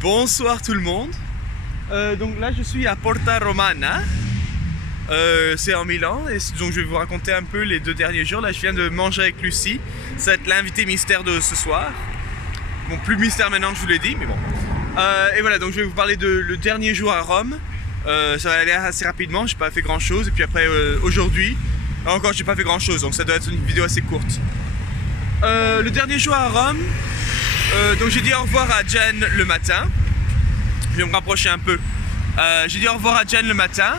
Bonsoir tout le monde. Donc là je suis à Porta Romana. C'est en Milan et donc je vais vous raconter un peu les 2 derniers jours. Là je viens de manger avec Lucie. Ça va être l'invité mystère de ce soir. Bon, plus mystère maintenant que je vous l'ai dit, mais bon. Et voilà, donc je vais vous parler de le dernier jour à Rome. Ça va aller assez rapidement, j'ai pas fait grand chose. Et puis après aujourd'hui, encore j'ai pas fait grand chose, donc ça doit être une vidéo assez courte. Le dernier jour à Rome, donc j'ai dit au revoir à Jen le matin. Je vais me rapprocher un peu. J'ai dit au revoir à Jen le matin.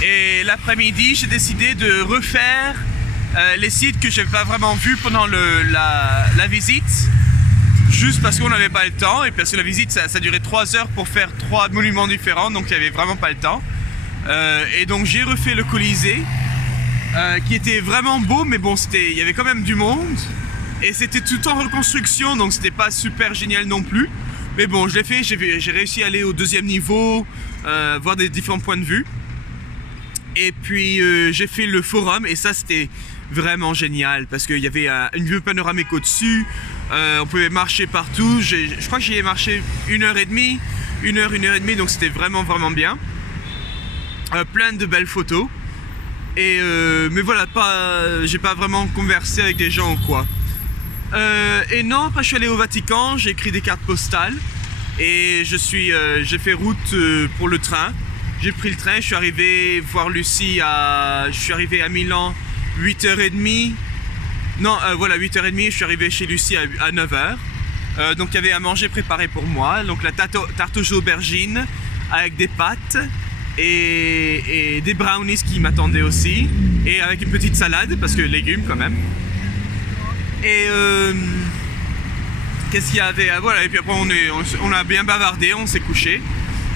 Et l'après-midi, j'ai décidé de refaire les sites que je n'avais pas vraiment vus pendant la visite. Juste parce qu'on n'avait pas le temps et parce que la visite ça durait 3 heures pour faire 3 monuments différents, donc il n'y avait vraiment pas le temps. Et donc j'ai refait le Colisée qui était vraiment beau, mais bon, il y avait quand même du monde et c'était tout en reconstruction, donc c'était pas super génial non plus. Mais bon, je l'ai fait, j'ai réussi à aller au 2e niveau, voir des différents points de vue. Et puis j'ai fait le forum et ça c'était vraiment génial parce qu'il y avait une vue panoramique au-dessus, on pouvait marcher partout. Je crois que j'y ai marché 1h30, 1h30, donc c'était vraiment bien. Plein de belles photos. Et mais voilà, j'ai pas vraiment conversé avec des gens ou quoi. Et non, après je suis allé au Vatican, j'ai écrit des cartes postales et j'ai fait route pour le train. J'ai pris le train, je suis arrivé voir Lucie je suis arrivé à Milan 8h30. Non, voilà, 8h30, je suis arrivé chez Lucie à 9h. Donc il y avait à manger préparé pour moi. Donc la tarte aux aubergines avec des pâtes et des brownies qui m'attendaient aussi. Et avec une petite salade, parce que légumes quand même. Et qu'est-ce qu'il y avait? Voilà, et puis après on a bien bavardé, on s'est couché.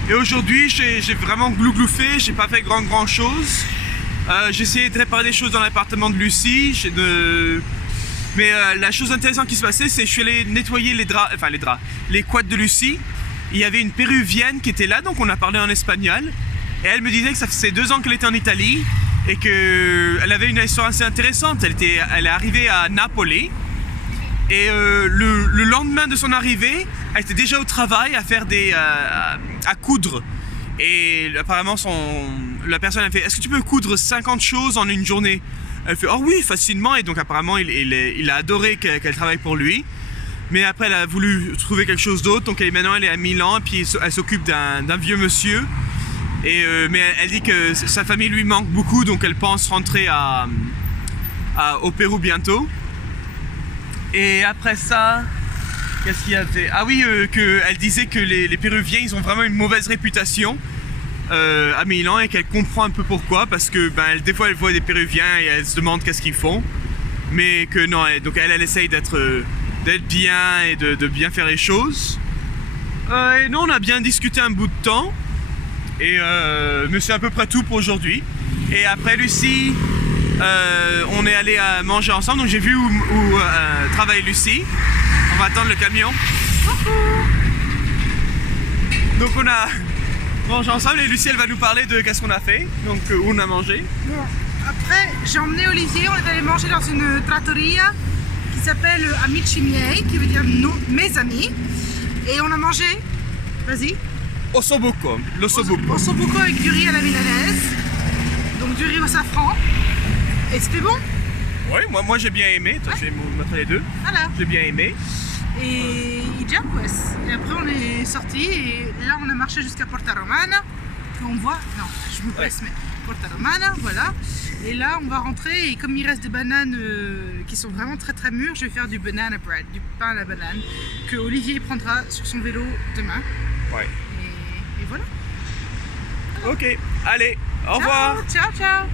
Et aujourd'hui j'ai vraiment glouglou-fait, j'ai pas fait grand chose. J'ai essayé de réparer des choses dans l'appartement de Lucie. Mais la chose intéressante qui se passait, c'est que je suis allé nettoyer les couettes de Lucie. Il y avait une péruvienne qui était là, donc on a parlé en espagnol. Et elle me disait que ça faisait 2 ans qu'elle était en Italie et qu'elle avait une histoire assez intéressante. Elle est arrivée à Napoli et le lendemain de son arrivée, elle était déjà au travail à faire à coudre. Et apparemment la personne a fait: est-ce que tu peux coudre 50 choses en une journée? Elle fait: oh oui, facilement. Et donc apparemment il a adoré qu'elle travaille pour lui. Mais après elle a voulu trouver quelque chose d'autre, donc maintenant elle est à Milan et puis elle s'occupe d'un vieux monsieur. Et mais elle dit que sa famille lui manque beaucoup, donc elle pense rentrer au Pérou bientôt. Et après ça, qu'est-ce qu'il y avait? Ah oui, elle disait que les Péruviens ils ont vraiment une mauvaise réputation à Milan et qu'elle comprend un peu pourquoi, parce que des fois elle voit des Péruviens et elle se demande qu'est-ce qu'ils font, mais que non, donc elle essaye d'être bien et de bien faire les choses. Et non, on a bien discuté un bout de temps et mais c'est à peu près tout pour aujourd'hui. Et après Lucie, on est allé manger ensemble, donc j'ai vu où travaille Lucie. On va attendre le camion. Donc on a mangé ensemble et Lucie elle va nous parler de qu'est-ce qu'on a fait, donc où on a mangé. Bon, après j'ai emmené Olivier, on est allé manger dans une trattoria qui s'appelle Amici Miei, qui veut dire mes amis. Et on a mangé, vas-y. Ossobuco, l'ossobuco. Ossobuco avec du riz à la milanaise, donc du riz au safran. Et c'était bon? Oui, moi j'ai bien aimé, toi, je vais vous mettre les deux. Voilà. J'ai bien aimé. Et et après on est sorti et là on a marché jusqu'à Porta Romana, qu'on voit, non je me presse, mais Porta Romana, voilà. Et là on va rentrer et comme il reste des bananes qui sont vraiment très mûres, je vais faire du banana bread, du pain à la banane, que Olivier prendra sur son vélo demain. Ouais. Et voilà. Ok, allez, au revoir. Ciao.